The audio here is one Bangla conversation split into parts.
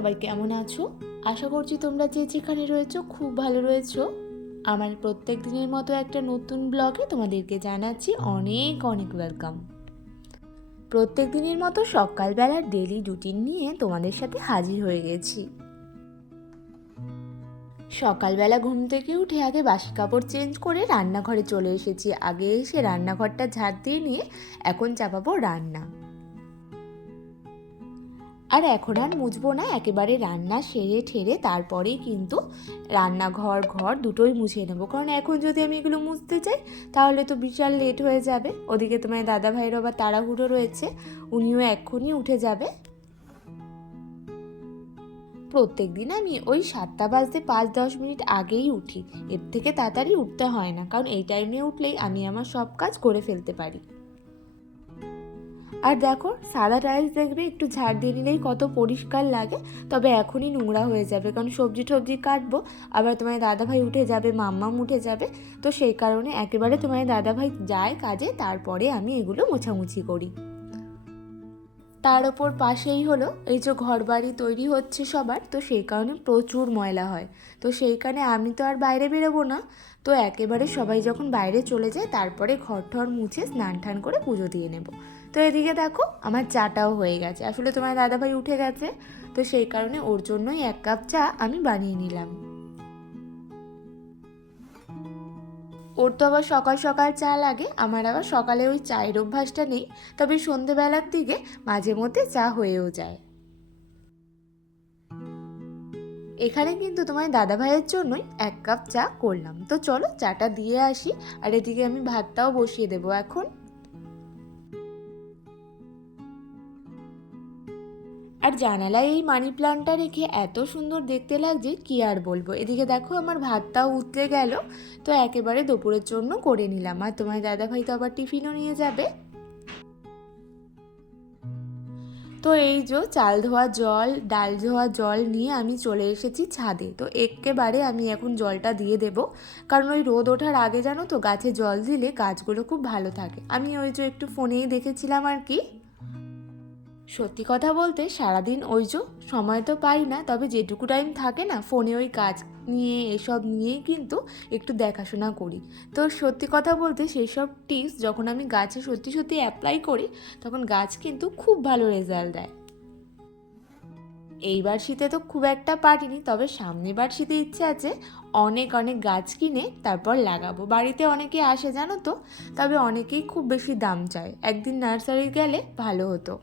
সবাই কেমন আছো? আশা করছি তোমরা যে যেখানে রয়েছো খুব ভালো রয়েছো। আমার প্রত্যেক দিনের মতো একটা নতুন ব্লগে তোমাদেরকে জানাচ্ছি অনেক অনেক ওয়েলকাম প্রত্যেক দিনের মতো সকালবেলার ডেলি রুটিন নিয়ে তোমাদের সাথে হাজির হয়ে গেছি। সকালবেলা ঘুম থেকে উঠে আগে বাসি কাপড় চেঞ্জ করে রান্নাঘরে চলে এসেছি। আগে এসে রান্নাঘরটা ঝাড় দিয়ে নিয়ে এখন চাপাবো রান্না। আর এখন আর মুছবো না, একেবারে রান্না সেরে ঠেরে তারপরেই কিন্তু রান্নাঘর, ঘর দুটোই মুছে নেব। কারণ এখন যদি আমি এগুলো মুছতে চাই, তাহলে তো বিশাল লেট হয়ে যাবে। ওদিকে তোমার দাদা ভাইয়ের আবার তাড়াহুড়ো রয়েছে, উনিও এক্ষুনি উঠে যাবে। প্রত্যেক দিন আমি ওই সাতটা বাজতে পাঁচ দশ মিনিট আগেই উঠি। এর থেকে তাড়াতাড়ি উঠতে হয় না, কারণ এই টাইমে উঠলেই আমি আমার সব কাজ করে ফেলতে পারি। আর দেখো সাদা টাইলস দেখবে একটু ঝাড় দিয়ে নিলেই কত পরিষ্কার লাগে, তবে এখনই নোংরা হয়ে যাবে। কারণ সবজি টবজি কাটবো, আবার তোমার দাদাভাই উঠে যাবে, মাম্মাম উঠে যাবে, তো সেই কারণে একেবারে তোমার দাদাভাই যায় কাজে, তারপরে আমি এগুলো মোছামুছি করি। তার ওপর পাশেই হলো এই যে ঘর বাড়ি তৈরি হচ্ছে সবার, তো সেই কারণে প্রচুর ময়লা হয়। তো সেই কারণে আমি তো আর বাইরে বেরোবো না। তো একেবারে সবাই যখন বাইরে চলে যায়, তারপরে ঘর ঠর মুছে স্নান টান করে পুজো দিয়ে নেব। তো এদিকে দেখো, আমার চাটাও হয়ে গেছে। আসলে তোমার দাদাভাই উঠে গেছে। তো সেই কারণে ওর জন্যই এক কাপ চা আমি বানিয়ে নিলাম। ওর তো আবার সকাল সকাল চা লাগে, আমার আবার সকালে ওই চায়ের অভ্যাসটা নেই, তবে সন্ধেবেলার দিকে মাঝে মধ্যে চা হয়েও যায়। এখানে কিন্তু তোমার দাদা ভাইয়ের জন্যই এক কাপ চা করলাম। তো চলো চাটা দিয়ে আসি, আর এদিকে আমি ভাতটাও বসিয়ে দেবো এখন। আর জানালায় এই মানি প্লান্টটা রেখে এত সুন্দর দেখতে লাগছে, কি আর বলব? এদিকে দেখো আমার ভাতটাও উতলে গেল, তো একেবারে দুপুরের জন্য করে নিলাম। আর তোমার দাদাভাই তো আবার টিফিনও নিয়ে যাবে। তো এই যে চাল ধোয়া জল, ডাল ধোয়া জল নিয়ে আমি চলে এসেছি ছাদে। তো একেবারে আমি এখন জলটা দিয়ে দেব, কারণ ওই রোদ ওঠার আগে জানো তো, গাছে জল দিলে গাছগুলো খুব ভালো থাকে। আমি ওই যে একটু ফোনেই দেখেছিলাম আর কি। সত্যি কথা বলতে সারাদিন ওই যে সময় তো পাই না, তবে যেটুকু টাইম থাকে না ফোনে ওই কাজ নিয়ে, এসব নিয়েই কিন্তু একটু দেখাশোনা করি। তো সত্যি কথা বলতে সেই সব টিপস যখন আমি গাছে সত্যি সত্যি অ্যাপ্লাই করি, তখন গাছ কিন্তু খুব ভালো রেজাল্ট দেয়। এইবার শীতে তো খুব একটা পারিনি, তবে সামনেবার শীতে ইচ্ছে আছে অনেক অনেক গাছ কিনে তারপর লাগাবো। বাড়িতে অনেকে আসে জানো তো, তবে অনেকেই খুব বেশি দাম চায়। একদিন নার্সারি গেলে ভালো হতো।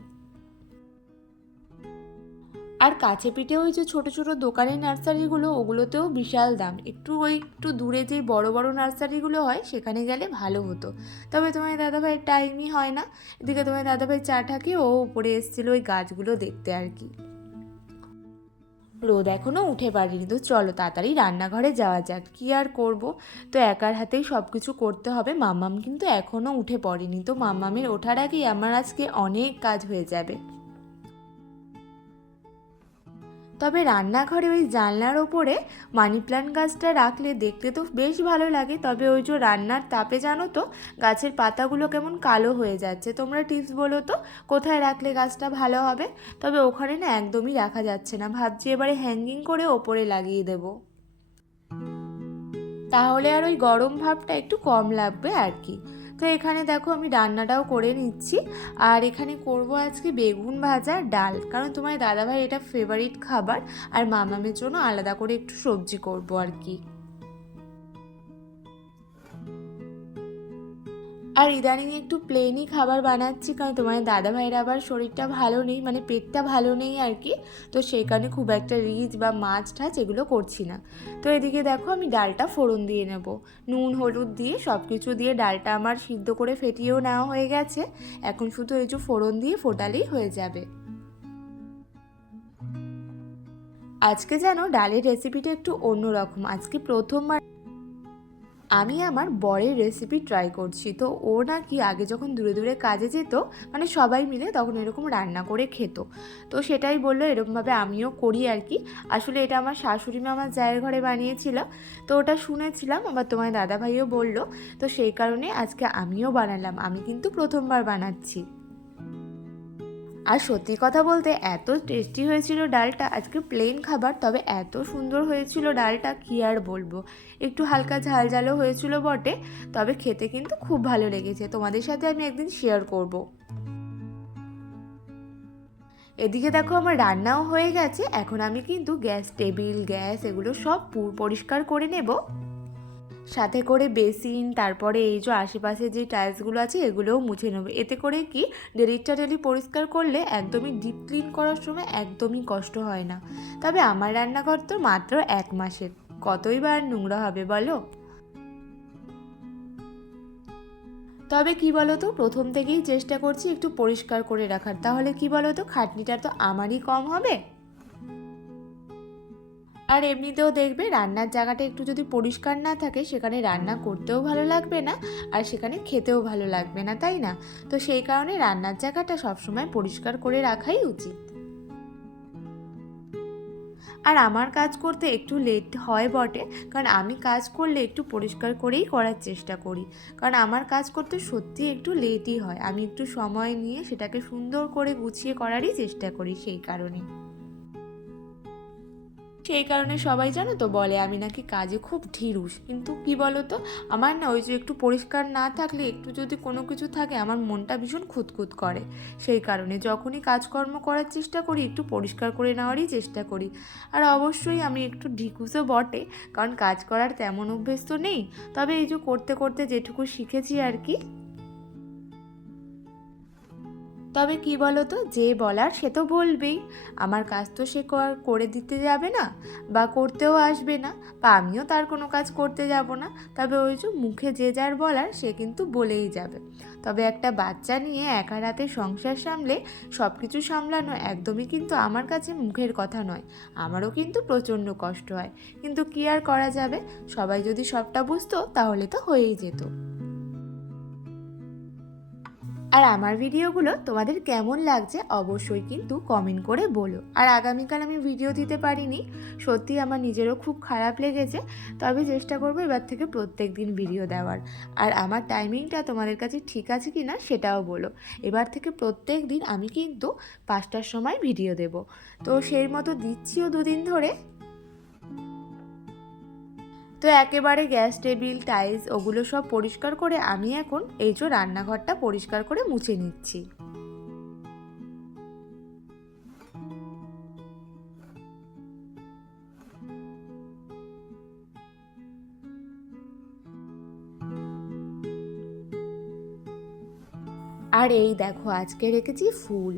আর কাছে পিঠে ওই যে ছোটো ছোটো দোকানের নার্সারিগুলো, ওগুলোতেও বিশাল দাম। একটু ওই একটু দূরে যেই বড় বড় নার্সারিগুলো হয়, সেখানে গেলে ভালো হতো। তবে তোমার দাদাভাইয়ের টাইমই হয় না। এদিকে তোমার দাদাভাই চা ঠাকে ও উপরে এসেছিল ওই গাছগুলো দেখতে আর কি। রোদ এখনও উঠে পারিনি তো, চলো তাড়াতাড়ি রান্নাঘরে যাওয়া যাক। কি আর করব? তো একার হাতেই সব কিছু করতে হবে। মাম্মাম কিন্তু এখনও উঠে পড়েনি। তো মাম্মামের ওঠার আগেই আমার আজকে অনেক কাজ হয়ে যাবে। তবে রান্নাঘরে ওই জানলার ওপরে মানি প্ল্যান্ট গাছটা রাখলে দেখতে তো বেশ ভালো লাগে। তবে ওই যে রান্নার তাপে জানো তো, গাছের পাতাগুলো কেমন কালো হয়ে যাচ্ছে। তোমরা টিপস বলো তো, কোথায় রাখলে গাছটা ভালো হবে? তবে ওখানে না একদমই রাখা যাচ্ছে না। ভাবছি এবারে হ্যাঙ্গিং করে ওপরে লাগিয়ে দেব। তাহলে আর ওই গরম ভাবটা একটু কম লাগবে আর কি। তো এখানে দেখো আমি রান্নাটাও করে নিচ্ছি। আর এখানে করব আজকে বেগুন ভাজা ডাল। কারণ তোমার দাদাভাই এটা ফেভারিট খাবার। আর মামামের জন্য আলাদা করে একটু সবজি করব আর কি। আর ইদানিং একটু প্লেনই খাবার বানাচ্ছি, কারণ তোমার দাদা ভাইয়ের আবার শরীরটা ভালো নেই মানে পেটটা ভালো নেই আর কি। তো সেই কারণে খুব একটা রিচ বা মাছ ঠাছ এগুলো করছি না। তো এদিকে দেখো আমি ডালটা ফোড়ন দিয়ে নেব। নুন, হলুদ দিয়ে সব কিছু দিয়ে ডালটা আমার সিদ্ধ করে ফেটিয়েও নেওয়া হয়ে গেছে। এখন শুধু এই যে ফোড়ন দিয়ে ফোটালেই হয়ে যাবে। আজকে যেন ডালের রেসিপিটা একটু অন্যরকম। আজকে প্রথমবার আমি আমার বরের রেসিপি ট্রাই করছি। তো ও নাকি আগে যখন দূরে দূরে কাজে যেত মানে সবাই মিলে তখন এরকম রান্না করে খেত। তো সেটাই বলল, এরকমভাবে আমিও করি আর কি। আসলে এটা আমার শাশুড়ি মা আমার জায়ের ঘরে বানিয়েছিল। তো ওটা শুনেছিলাম, আবার তোমার দাদাভাইও বলল। তো সেই কারণে আজকে আমিও বানালাম। আমি কিন্তু প্রথমবার বানাচ্ছি। আর সত্যি কথা বলতে এত টেস্টি হয়েছিল ডালটা, আজকে প্লেন খাবার, তবে এত সুন্দর হয়েছিল ডালটা, কি আর বলব? একটু হালকা ঝাল ঝালও হয়েছিল বটে, তবে খেতে কিন্তু খুব ভালো লেগেছে। তোমাদের সাথে আমি একদিন শেয়ার করব। এদিকে দেখো আমার রান্নাও হয়ে গেছে, এখন আমি কিন্তু গ্যাস, টেবিল, গ্যাস, এগুলো সব পরিষ্কার করে নেব। সাথে করে বেসিন, তারপরে এই যে আশেপাশে যে টাইলসগুলো আছে, এগুলোও মুছে নেবে। এতে করে কি ডেলিটা ডেলি পরিষ্কার করলে একদমই ডিপ ক্লিন করার সময় একদমই কষ্ট হয় না। তবে আমার রান্নাঘর তো মাত্র এক মাসের। কতই বার নোংরা হবে বলো? তবে কি বলো তো প্রথম থেকেই চেষ্টা করছি একটু পরিষ্কার করে রাখার। তাহলে কি বলো তো খাটনিটা তো আমারই কম হবে? আর এমনিতেও দেখবে রান্নার জায়গাটা একটু যদি পরিষ্কার না থাকে, সেখানে রান্না করতেও ভালো লাগবে না আর সেখানে খেতেও ভালো লাগবে না, তাই না? তো সেই কারণে রান্নার জায়গাটা সবসময় পরিষ্কার করে রাখাই উচিত। আর আমার কাজ করতে একটু লেট হয় বটে, কারণ আমি কাজ করলে একটু পরিষ্কার করেই করার চেষ্টা করি। কারণ আমার কাজ করতে সত্যি একটু লেটই হয়। আমি একটু সময় নিয়ে সেটাকে সুন্দর করে গুছিয়ে করারই চেষ্টা করি সেই কারণে। সেই কারণে সবাই জানো তো বলে, আমি নাকি কাজে খুব ঢিরুস কিন্তু কি বলো তো আমার না ওই যে একটু পরিষ্কার না থাকলে, একটু যদি কোনো কিছু থাকে, আমার মনটা ভীষণ খুঁতখুত করে। সেই কারণে যখনই কাজকর্ম করার চেষ্টা করি, একটু পরিষ্কার করে নেওয়ারই চেষ্টা করি। আর অবশ্যই আমি একটু ঢিকুসও বটে, কারণ কাজ করার তেমন অভ্যেস তো নেই। তবে এই যে করতে করতে যেটুকু শিখেছি আর কি তবে কি বলো তো যে বলার সে তো বলবেই। আমার কাজ তো সে কর- দিতে যাবে না বা করতেও আসবে না বা আমিও তার কোনো কাজ করতে যাব না। তবে ওই যে মুখে যে যার বলার সে কিন্তু বলেই যাবে। তবে একটা বাচ্চা নিয়ে একা রাতে সংসার সামলে সব কিছু সামলানো একদমই কিন্তু আমার কাছে মুখের কথা নয়। আমারও কিন্তু প্রচণ্ড কষ্ট হয়। কিন্তু কি আর করা যাবে? সবাই যদি সবটা বুঝতো তাহলে তো হয়েই যেত। আর আমার ভিডিওগুলো তোমাদের কেমন লাগছে অবশ্যই কিন্তু কমেন্ট করে বলো। আর আগামীকাল আমি ভিডিও দিতে পারিনি, সত্যি আমার নিজেরও খুব খারাপ লেগেছে, তবে চেষ্টা করব এবার থেকে প্রত্যেক দিন ভিডিও দেওয়ার। আর আমার টাইমিংটা তোমাদের কাছে ঠিক আছে কি না সেটাও বলো। এবার থেকে প্রত্যেক দিন আমি কিন্তু পাঁচটার সময় ভিডিও দেব। তো সেই মতো দিচ্ছিও দুদিন ধরে। তো একেবারে গ্যাস টেবিল, টাইলস ওগুলো সব পরিষ্কার করে আমি এখন এই যে রান্নাঘরটা পরিষ্কার করে মুছে নিচ্ছি। আর এই দেখো, আজকে রেখেছি ফুল।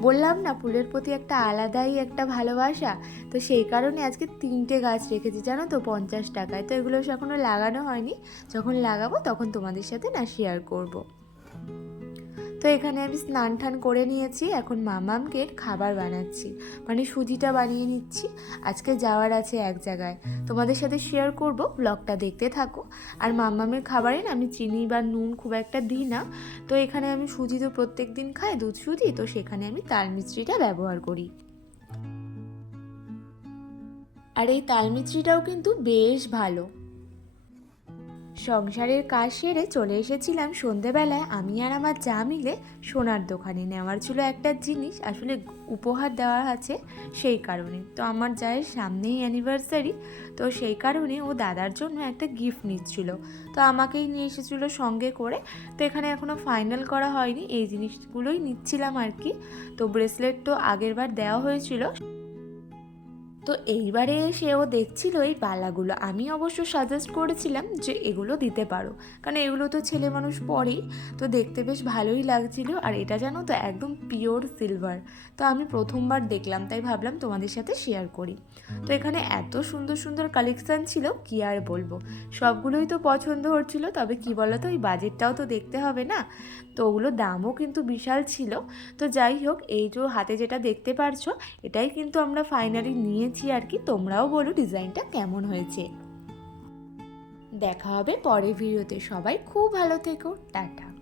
বললাম না, ফুলের প্রতি একটা আলাদাই একটা ভালোবাসা। তো সেই কারণে আজকে তিনটে গাছ রেখেছি, জানো তো? পঞ্চাশ টাকায়। তো এগুলো এখনও লাগানো হয়নি। যখন লাগাবো তখন তোমাদের সাথে না শেয়ার করব। তো এখানে আমি স্নান টান করে নিয়েছি, এখন মামামকে খাবার বানাচ্ছি। মানে সুজিটা বানিয়ে নিচ্ছি। আজকে যাওয়ার আছে এক জায়গায়। তোমাদের সাথে শেয়ার করব ব্লগটা দেখতে থাকো। আর মামামের খাবারে না আমি চিনি বা নুন খুব একটা দিই না। তো এখানে আমি সুজি তো প্রত্যেক দিন খাই, দুধ সুজি, তো সেখানে আমি তাল মিস্ত্রিটা ব্যবহার করি। আর এই তাল মিস্ত্রিটাও কিন্তু বেশ ভালো। সংসারের কাজ সেরে চলে এসেছিলাম সন্ধেবেলায়। আমি আর আমার যা মিলে সোনার দোকানে। নেওয়ার ছিল একটা জিনিস, আসলে উপহার দেওয়া আছে সেই কারণে। তো আমার যায়ের সামনেই অ্যানিভার্সারি তো সেই কারণে ও দাদার জন্য একটা গিফট নিচ্ছিল। তো আমাকেই নিয়ে এসেছিল সঙ্গে করে। তো এখানে এখনও ফাইনাল করা হয়নি। এই জিনিসগুলোই নিচ্ছিলাম আর কি। তো ব্রেসলেট তো আগের বার দেওয়া হয়েছিল। তো এইবারে সেও দেখছিল এই বালাগুলো আমি অবশ্য সাজেস্ট করেছিলাম যে এগুলো দিতে পারো। কারণ এগুলো তো ছেলে মানুষ পরেই তো দেখতে বেশ ভালোই লাগছিল। আর এটা জানো তো, একদম পিওর সিলভার তো আমি প্রথমবার দেখলাম, তাই ভাবলাম তোমাদের সাথে শেয়ার করি। তো এখানে এত সুন্দর সুন্দর কালেকশান ছিল, কি আর বলব? সবগুলোই তো পছন্দ হচ্ছিল, তবে কি বলো তো ওই বাজেটটাও তো দেখতে হবে না। তো ওগুলো দামও কিন্তু বিশাল ছিল। তো যাই হোক, এই যে হাতে যেটা দেখতে পারছ, এটাই কিন্তু আমরা ফাইনালি নিয়েছি। আর কি, তোমরাও বলো ডিজাইনটা কেমন হয়েছে। দেখা হবে পরের ভিডিওতে, সবাই খুব ভালো থেকো, টাটা।